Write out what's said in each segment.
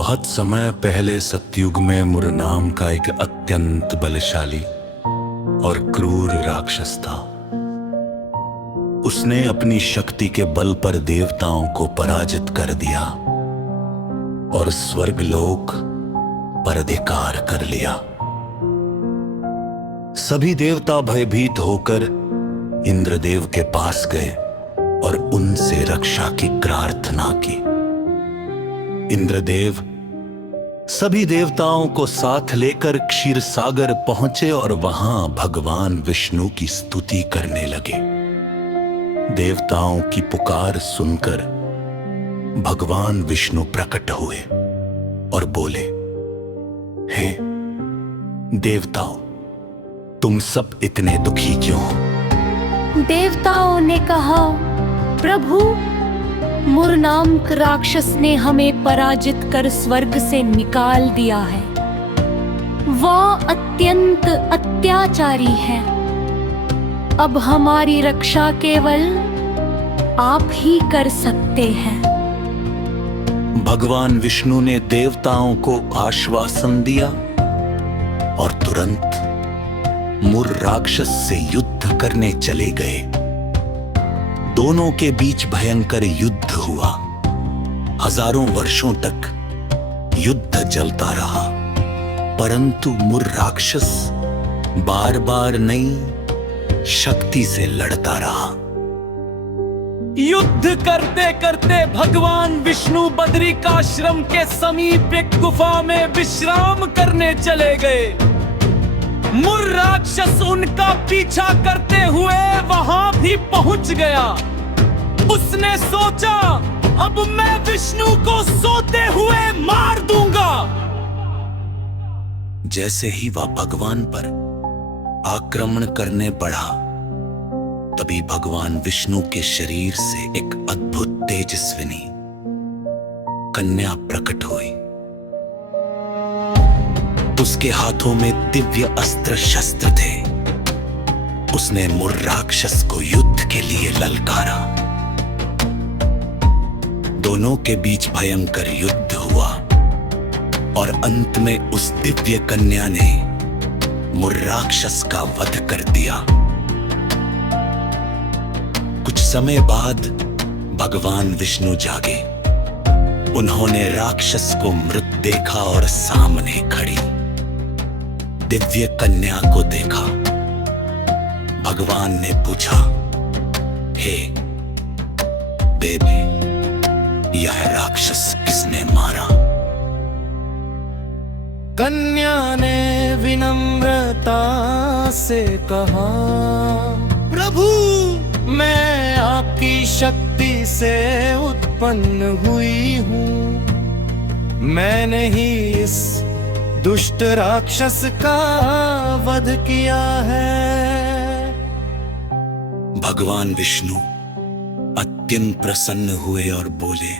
बहुत समय पहले सतयुग में मुर नाम का एक अत्यंत बलशाली और क्रूर राक्षस था। उसने अपनी शक्ति के बल पर देवताओं को पराजित कर दिया और स्वर्गलोक पर अधिकार कर लिया। सभी देवता भयभीत होकर इंद्रदेव के पास गए और उनसे रक्षा की प्रार्थना की। इंद्रदेव सभी देवताओं को साथ लेकर क्षीर सागर पहुंचे और वहां भगवान विष्णु की स्तुति करने लगे। देवताओं की पुकार सुनकर भगवान विष्णु प्रकट हुए और बोले, हे देवताओं, तुम सब इतने दुखी क्यों हो? देवताओं ने कहा, प्रभु, मुर नामक राक्षस ने हमें पराजित कर स्वर्ग से निकाल दिया है। वह अत्यंत अत्याचारी है। अब हमारी रक्षा केवल आप ही कर सकते हैं। भगवान विष्णु ने देवताओं को आश्वासन दिया और तुरंत मुर राक्षस से युद्ध करने चले गए। दोनों के बीच भयंकर युद्ध हुआ। हजारों वर्षों तक युद्ध चलता रहा, परंतु मुर राक्षस बार बार नई शक्ति से लड़ता रहा। युद्ध करते करते भगवान विष्णु बदरिकाश्रम के समीप एक गुफा में विश्राम करने चले गए। मुर राक्षस उनका पीछा करते हुए वहां भी पहुंच गया। उसने सोचा, अब मैं विष्णु को सोते हुए मार दूंगा। जैसे ही वह भगवान पर आक्रमण करने बढ़ा, तभी भगवान विष्णु के शरीर से एक अद्भुत तेजस्विनी कन्या प्रकट हुई। उसके हाथों में दिव्य अस्त्र शस्त्र थे। उसने मुर राक्षस को युद्ध के लिए ललकारा। दोनों के बीच भयंकर युद्ध हुआ और अंत में उस दिव्य कन्या ने मुर राक्षस का वध कर दिया। कुछ समय बाद भगवान विष्णु जागे। उन्होंने राक्षस को मृत देखा और सामने खड़ी दिव्य कन्या को देखा। भगवान ने पूछा, हे देवी, यह राक्षस किसने मारा? कन्या ने विनम्रता से कहा, प्रभु, मैं आपकी शक्ति से उत्पन्न हुई हूँ। मैंने ही इस दुष्ट राक्षस का वध किया है। भगवान विष्णु अत्यंत प्रसन्न हुए और बोले,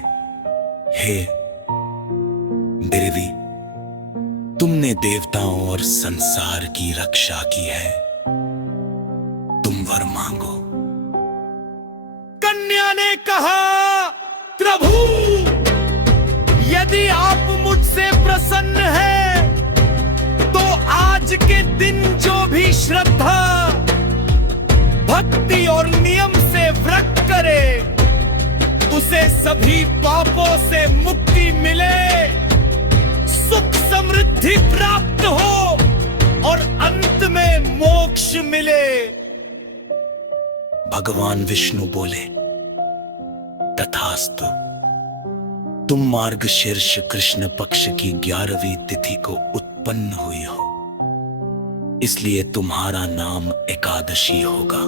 हे देवी, तुमने देवताओं और संसार की रक्षा की है। तुम वर मांगो। कन्या ने कहा, प्रभु, यदि आप मुझसे प्रसन्न हैं, तो आज के दिन जो भी श्रद्धा, भक्ति और नियम से व्रत करे, उसे सभी पापों से मुक्ति मिले, सुख समृद्धि प्राप्त हो और अंत में मोक्ष मिले। भगवान विष्णु बोले, तथास्तु। तुम मार्गशीर्ष कृष्ण पक्ष की 11वीं तिथि को उत्पन्न हुई हो, इसलिए तुम्हारा नाम एकादशी होगा।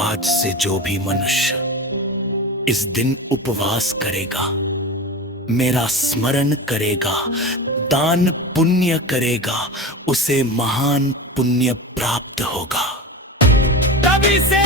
आज से जो भी मनुष्य इस दिन उपवास करेगा, मेरा स्मरण करेगा, दान पुण्य करेगा, उसे महान पुण्य प्राप्त होगा। तभी से